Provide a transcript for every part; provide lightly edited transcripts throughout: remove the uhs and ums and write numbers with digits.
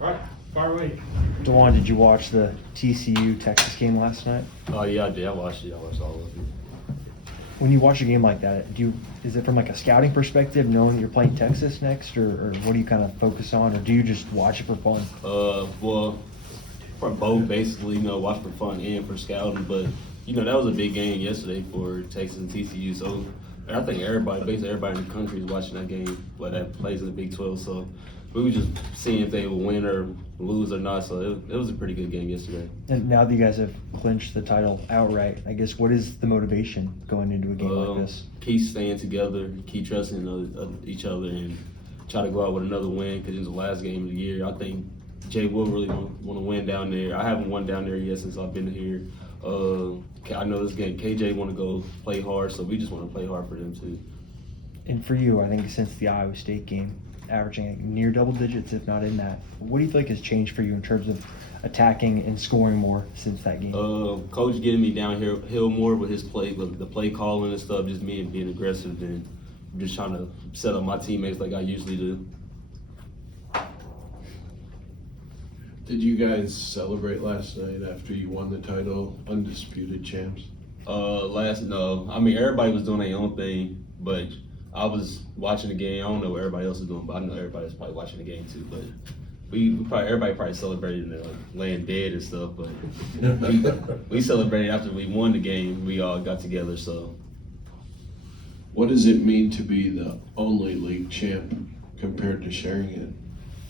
All right, far away. Dajuan, did you watch the TCU Texas game last night? Oh yeah, I did. I watched it. I watched all of it. When you watch a game like that, is it from like a scouting perspective, knowing that you're playing Texas next, or what do you kind of focus on, or do you just watch it for fun? Well, for both basically, watch for fun and for scouting. But that was a big game yesterday for Texas and TCU. So I think basically everybody in the country is watching that game, that plays in the Big 12. So we were just seeing if they would win or lose or not. So it was a pretty good game yesterday. And now that you guys have clinched the title outright, I guess what is the motivation going into a game like this? Keep staying together, keep trusting each other, and try to go out with another win because it's the last game of the year. I think Jay will really want to win down there. I haven't won down there yet since I've been here. I know this game, KJ want to go play hard, so we just want to play hard for them too. And for you, I think since the Iowa State game, averaging near double digits, if not in that, what do you feel like has changed for you in terms of attacking and scoring more since that game? Coach getting me downhill more with his play, with the play calling and stuff, just me being aggressive and just trying to set up my teammates like I usually do. Did you guys celebrate last night after you won the title, undisputed champs? No. I mean, everybody was doing their own thing, but I was watching the game. I don't know what everybody else is doing, but I know everybody was probably watching the game too. But everybody probably celebrated and laying dead and stuff. But we celebrated after we won the game. We all got together. So, what does it mean to be the only league champ compared to sharing it?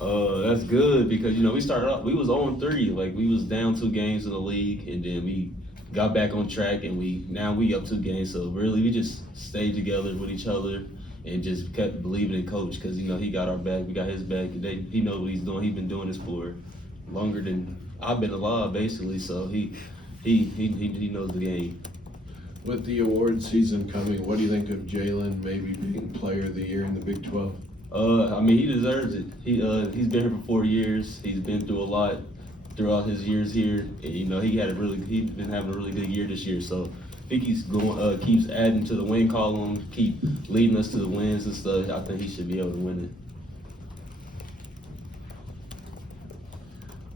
That's good because we started off. We was 0-3. Like we was down 2 games in the league, and then we got back on track, and now we up 2 games. So really, we just stayed together with each other and just kept believing in Coach because he got our back, we got his back, and he knows what he's doing. He's been doing this for longer than I've been alive, basically. So he knows the game. With the award season coming, what do you think of Jalen maybe being Player of the Year in the Big 12? I mean, he deserves it. He's been here for 4 years. He's been through a lot throughout his years here. And, he's been having a really good year this year. So I think he's keeps adding to the win column, keep leading us to the wins and stuff. I think he should be able to win it.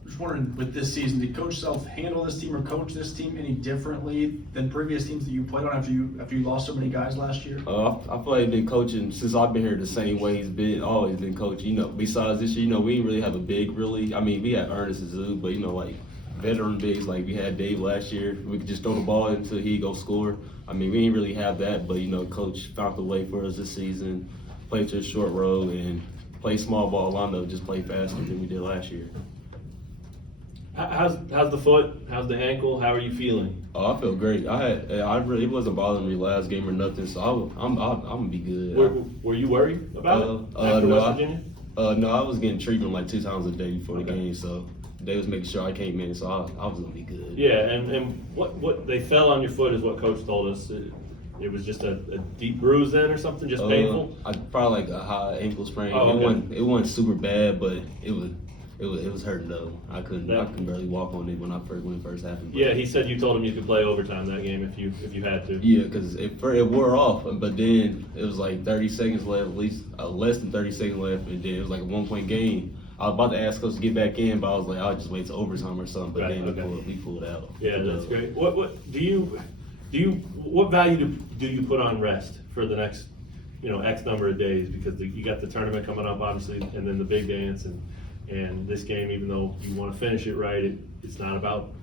Just wondering, with this season, did Coach Self handle this team or coach this team any differently than previous teams that you played on after you lost so many guys last year? I feel like he's been coaching since I've been here the same way he's always been coaching. Besides this year, we didn't really have a big I mean, we had Ernest and Zoo, but like veteran bigs, like we had Dave last year. We could just throw the ball until he go score. I mean, we didn't really have that, but Coach found a way for us this season, play to a short road and play small ball. Londo just play faster than we did last year. How's the foot? How's the ankle? How are you feeling? Oh, I feel great. It wasn't bothering me last game or nothing, so I'm gonna be good. Were you worried about it after no, West Virginia? No, I was getting treatment like 2 times a day before the game, so they was making sure I came in, so I was gonna be good. Yeah, and what they fell on your foot is what Coach told us. It was just a deep bruise then or something, just painful? Probably like a high ankle sprain. Oh, okay. It wasn't super bad, but it was hurting though. I couldn't barely walk on it when it first happened. Yeah, he said you told him you could play overtime that game if you had to. Yeah, because it wore off, but then it was like 30 seconds left, at least less than 30 seconds left, and then it was like a 1-point game. I was about to ask us to get back in, but I was like, I'll just wait till overtime or something. But then we pulled out. Yeah, that's great. What value do you put on rest for the next X number of days, because you got the tournament coming up obviously, and then the big dance and this game, even though you want to finish it right, it's not about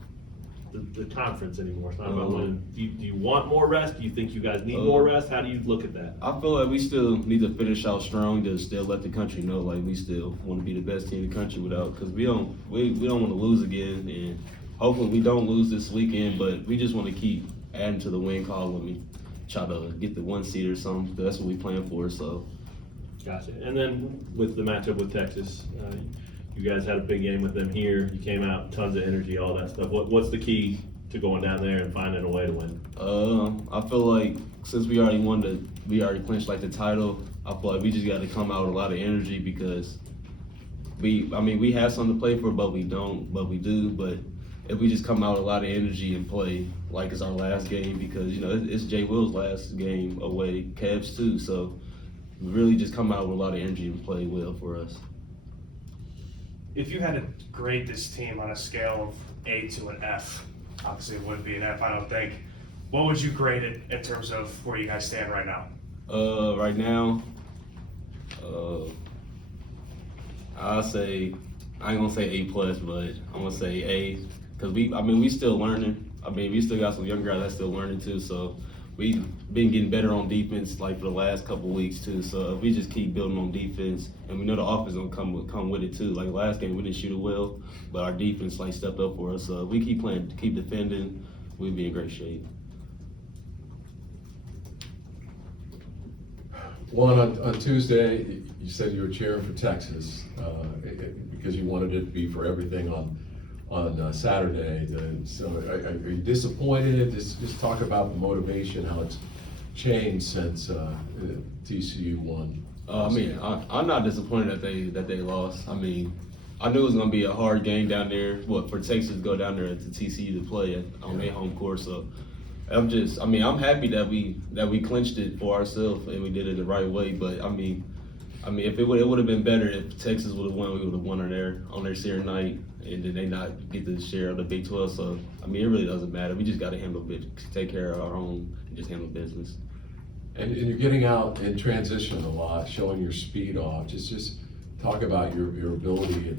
the conference anymore. It's not about winning. Do you want more rest? Do you think you guys need more rest? How do you look at that? I feel like we still need to finish out strong to still let the country know like we still want to be the best team in the country because we don't want to lose again, and hopefully we don't lose this weekend, but we just want to keep adding to the win column and try to get the 1 seed or something. That's what we plan for. So. Gotcha. And then with the matchup with Texas, you guys had a big game with them here. You came out, tons of energy, all that stuff. What's the key to going down there and finding a way to win? I feel like since we already clinched like the title, I feel like we just got to come out with a lot of energy because we have something to play for, but we don't, but we do. But if we just come out with a lot of energy and play like it's our last game, because it's Jay Will's last game away, Cavs too. So we really just come out with a lot of energy and play well for us. if you had to grade this team on a scale of A to an F, obviously it wouldn't be an F, I don't think. What would you grade it in terms of where you guys stand right now? Right now, I'll say, I ain't gonna say A+, but I'm gonna say A, cause we still learning. We still got some young guys that's still learning too, so we've been getting better on defense like for the last couple weeks too. So if we just keep building on defense, and we know the offense gonna come with it too. Like last game we didn't shoot it well, but our defense like stepped up for us. So if we keep playing, keep defending, we'll be in great shape. Juan, on Tuesday, you said you were cheering for Texas because you wanted it to be for everything on Saturday. So are you disappointed? Just talk about the motivation, how it's changed since TCU won. I'm not disappointed that they lost. I knew it was gonna be a hard game down there. For Texas to go down there to TCU to play on their home court. So I'm happy that we clinched it for ourselves and we did it the right way. But if it would have been better if Texas would have won. We would have won on their Saturday night, and then they not get the share of the Big 12. So it really doesn't matter. We just got to take care of our own, and just handle business. And you're getting out in transition a lot, showing your speed off. Just talk about your ability,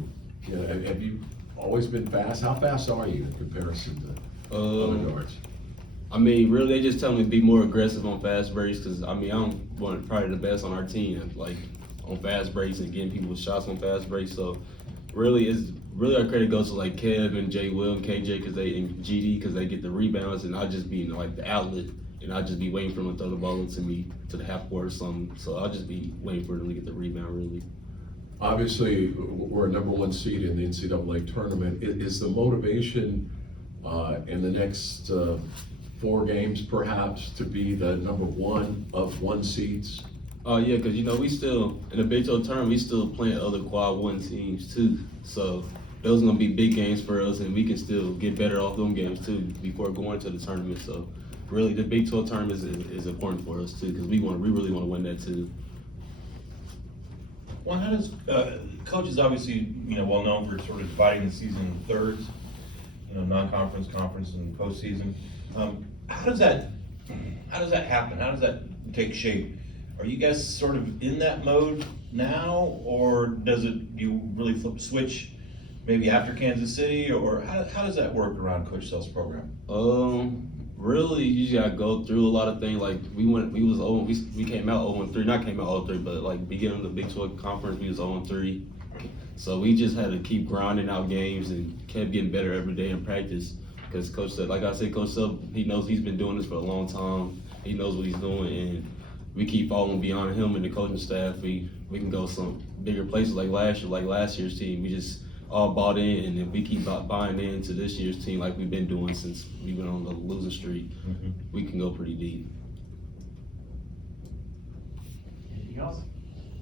and have you always been fast? How fast are you in comparison to other guards? Really, they just tell me to be more aggressive on fast breaks because I'm probably the best on our team, like on fast breaks and getting people shots on fast breaks. So really our credit goes to like Kev and J. Will and KJ and GD because they get the rebounds, and I'll just be like the outlet, and I'll just be waiting for them to throw the ball to me to the half court or something. So I'll just be waiting for them to get the rebound really. Obviously, we're a #1 seed in the NCAA tournament. Is the motivation in the next 4 games perhaps to be the #1 of 1 seeds? Yeah, because we still in the Big 12 tournament, we still playing other quad 1 teams too. So those are gonna be big games for us, and we can still get better off them games too before going to the tournament. So really, the Big 12 tournament is important for us too because we really want to win that too. Well, how does coach is obviously well known for sort of dividing the season in thirds, non-conference, conference, and postseason. How does that happen? How does that take shape? Are you guys sort of in that mode now, or you really flip the switch maybe after Kansas City, or how does that work around Coach Self's program? Really, you just gotta go through a lot of things. Like we came out 0-3, not came out 0-3, but like beginning of the Big 12 conference, we was 0-3. So we just had to keep grinding out games and kept getting better every day in practice. Because Coach Self, he knows he's been doing this for a long time. He knows what he's doing, and we keep falling beyond him and the coaching staff. We can go some bigger places like last year's team. We just all bought in, and if we keep buying into this year's team like we've been doing since we've been on the losing streak, we can go pretty deep. Anything else?